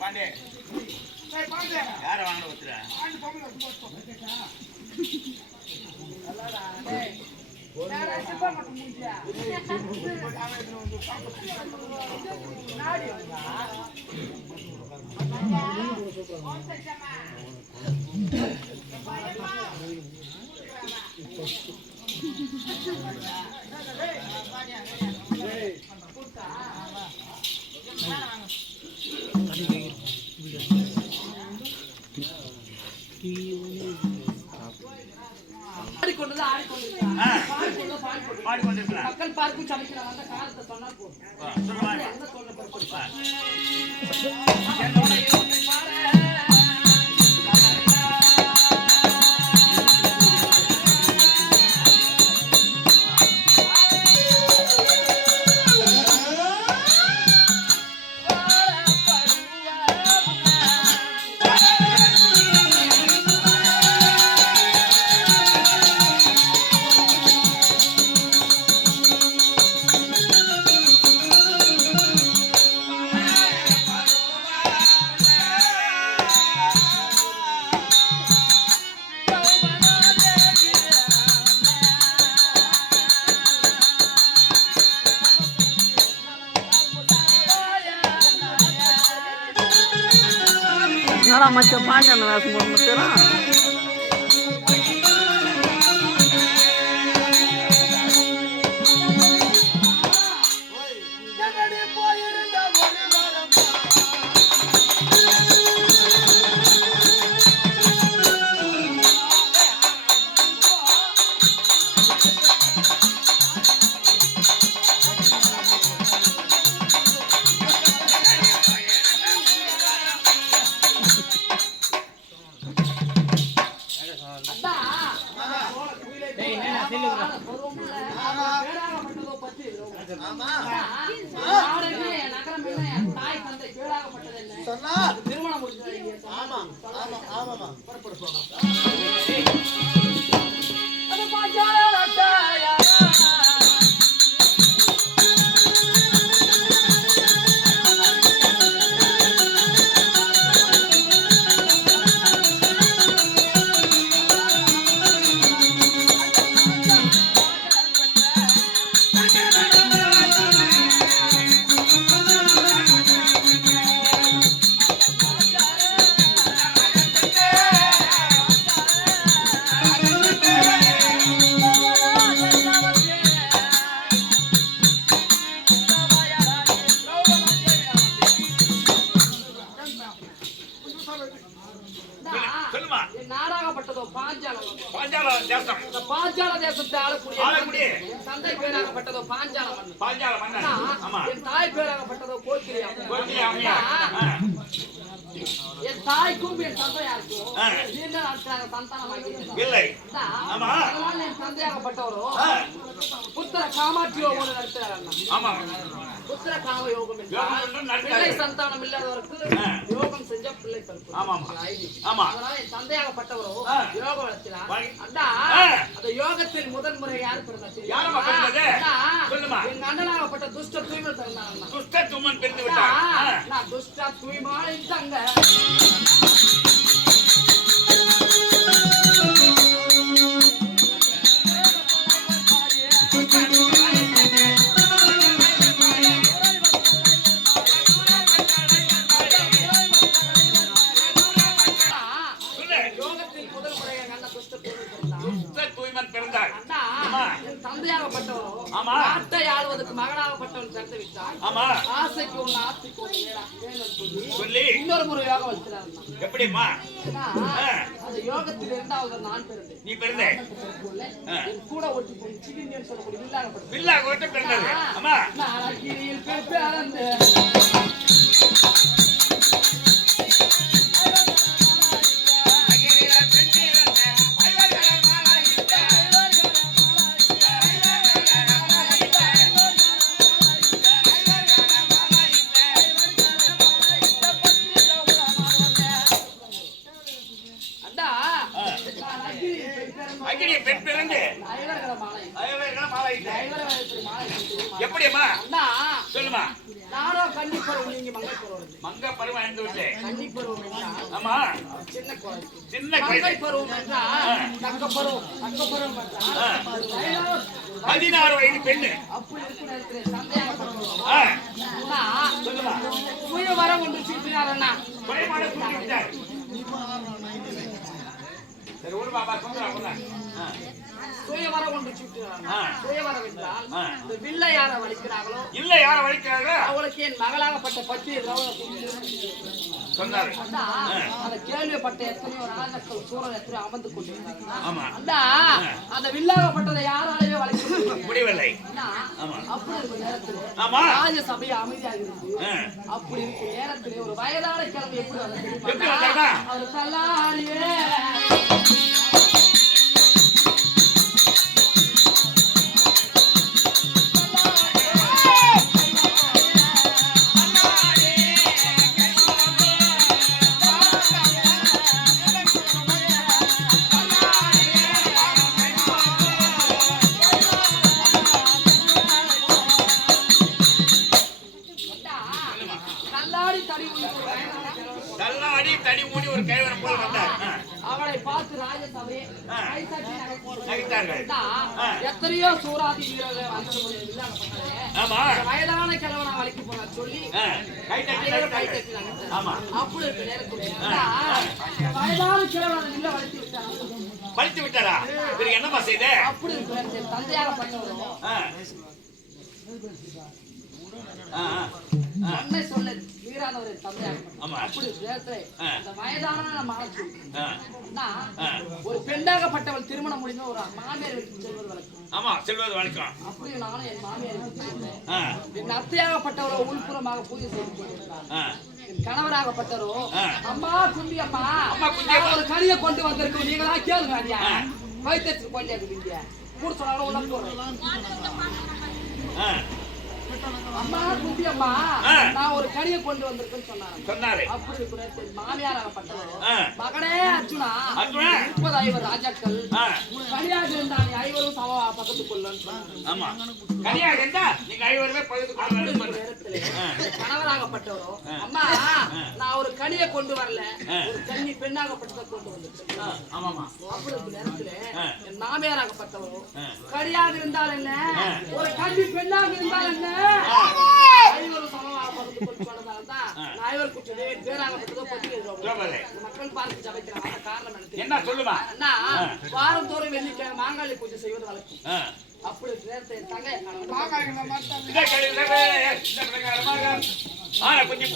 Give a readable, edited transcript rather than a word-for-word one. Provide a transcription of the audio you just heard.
பாண்டே யார வாங்க ஒத்துற மக்கள் பார்க்கும் சமைக்கிறாங்க காலத்தை சொன்னா macam panjang lah semua meterang. பாஞ்சால தேசத்தை ஆளக்கூடிய தந்தை பேராகப்பட்டதோ பாஞ்சால மன்னன். என் தாய் பேராகப்பட்டதோ கோக்கிலியா. என் தாய்க்கும் என் தந்தையாருக்கும் நீண்ட நாட்களாக சந்தானம் இல்லை. என் தந்தையாகப்பட்டவரோ புத்திர காமாட்சி யோகம் நடத்துறார். புத்திர காம யோகம் பிள்ளை சந்தானம் இல்லாதவருக்கு யோகம் செஞ்ச பிள்ளை தருப்பு. அதனால என் தந்தையாகப்பட்டவரோ யோகம் வளர்த்தினார். அண்ணா அந்த யோகத்தில் முதல் முறை யார் பிறந்தாச்சு? எங்க அண்ணனாகப்பட்ட துஷ்ட தூய்மை பிறந்தாங்க. துஷ்ட தூய்மன் பிறந்து விட்டார். நான் துஷ்ட தூய்மான தங்க நாட்டை ஆளுவதற்கு மகனாகப்பட்டவன் திறந்து விட்டார். ஆசைக்கு ஒண்ணு ஆசைக்கு ஒண்ணு சொல்லி இன்னொரு முறை யோகம் வச்சுறாரு. எப்படிமா அந்த யோகத்தில் இரண்டாவது நான் பிறந்தேன். நீ பிறந்த கூட ஒட்டி போய் சிகிந்தியன் சொல்லக்கூடிய வில்லாகப்பட்டது. வில்லாக ஒட்டி பிறந்தது. ஆமா நான் அகிரியில் பிறந்து அகிரி பெண் பிறந்து ஐவர்கள மாலை கைவர வயசுல மாலை தெரியுமா? எப்படியம்மா அண்ணா சொல்லுமா. நானும் கன்னி பருவம், நீங்க மங்கை பருவம். மங்க பருவம் அடைந்து விட்டேன். கன்னி பருவம் என்றால் ஆமா சின்ன குழந்தை, சின்ன மங்கை குழந்தை. பருவம் என்றால் தக்க பருவம், அக்க பருவம் என்றால் வயதான 16 வயது பெண்ணு. அப்படி இருக்கிற நேரத்திலே சந்தேகப்படுறோம். ஆ, அண்ணா சொல்லுமா. சுய வர ஒன்று சீட்டினார் அண்ணா. குறைபாட தூக்கி விட்டார். சரி ஒரு பாபா சொல்றா. சுய வர ஒன்று சீட்டினார் அண்ணா. சுய வரம் என்றால் இந்த வில்லை யாரை வலிக்கிறார்களோ இல்ல யார வலிக்கிறாங்க அவளுக்கு என் மகளாகப்பட்ட பற்றி சொன்னாரு. அண்ணா அந்த கேள்விப்பட்ட எத்தனையோ ராஜாக்கள் சூரன் எத்தனையோ அமர்ந்து கொண்டிருந்தாங்க. ஆமா அண்ணா அந்த வில்லாகப்பட்டதை யாராலேயே வலிக்க முடியும். முடியவில்லை. அண்ணா, ஆமா. அப்படி இருக்கும் நேரத்தில் ஆமா. ராஜசபை அமைதியாக இருந்து அப்படி இருக்கும் நேரத்தில் ஒரு வயதான கிழமை எப்படி வந்தது எப்படி தெரியுமா? வந்தாருன்னா? அவர் தள்ளாடியே தள்ளாடி தடி உயிர் தள்ளாடி தடி மூடி ஒரு கைவரம் போல வந்தார். அவளை பார்த்து ராஜசபையை கை தட்டி நகைத்தார்கள். எத்தனையோ சூறாதி வீரர்கள் அந்த ஆமா. வயதான கிழவனை வலிக்கு போன சொல்லி கை தட்டி கை நகைத்தார்கள். தட்டினாங்க. ஆமா. அப்படி இருக்க நேரத்துல வயதான கிழவனை இல்ல வலித்து விட்டாங்க. பழித்து விட்டாரா? இவருக்கு என்னமா செய்த? அப்படி இருக்க நேரத்தில் தந்தையாகப்பட்டவரும் அன்னை சொல்ல வீரானவரின் தந்தையாகப்பட்டவர். ஆமா. அப்படி இருக்க நேரத்துல அந்த வயதான மகன் ஆ. ஒரு பெண்ணாகப்பட்டவள் திருமணம் முடிந்த ஒரு மாமியார் வீட்டுக்கு செல்வது வழக்கம். ஆமா செல்வது வணக்கம். அப்படி நானும் என் மாமியார் வீட்டுக்கு சென்றேன். என் அத்தையாகப்பட்டவரோ உள்புறமாக பூஜை செய்து கொண்டிருந்தார். என் கணவராகப்பட்டவரோ அம்மா குண்டி அம்மா ஒரு கனியை கொண்டு வந்திருக்கோம், நீங்களா கேளுங்க ஐயா. வைத்தியத்துக்கு கொண்டு இருக்கீங்க கூட சொன்னாலும் உனக்கு அம்மா குண்டி அம்மா நான் ஒரு கனியை கொண்டு வந்திருக்கேன்னு சொன்னாங்க. சொன்னாரு. அப்படி கூட மாமியாராகப்பட்டவரோ மகனே அர்ஜுனா அர்ஜுனா 30 ஐவர் ராஜாக்கள் கனியாக இருந்தாங்க, ஐவரும் சம பக்கத்து கொள்ளன்னு சொன்னாங்க. ஆமா. கனியா இருந்தா நீங்க ஐவருமே பகுதி கணவராகப்பட்டவரோ அம்மா நான் ஒரு கனியை கொண்டு வரல, ஒரு கன்னி பெண்ணாகப்பட்டதை கொண்டு வந்திருக்கேன். ஆமாமா. அப்படி ஒரு நேரத்துல என் மாமியாராகப்பட்டவரோ கனியாக இருந்தால் என்ன, ஒரு கன்னி பெண்ணாக இருந்தால் என்ன, ஐவரும் சமமாக பக்கத்து கொண்டு சொன்னதால்தான் நான் ஐவர் குற்றே பேராகப்பட்டதோ பற்றி மக்கள் பார்த்து சமைக்கிறாங்க. காரணம் எனக்கு என்ன சொல்லுமா? அண்ணா வாரந்தோறும் வெள்ளிக்கிழமை மாங்காளி பூஜை செய்வது வழக்கம். அப்படி நேரத்தை தங்க கொஞ்சம்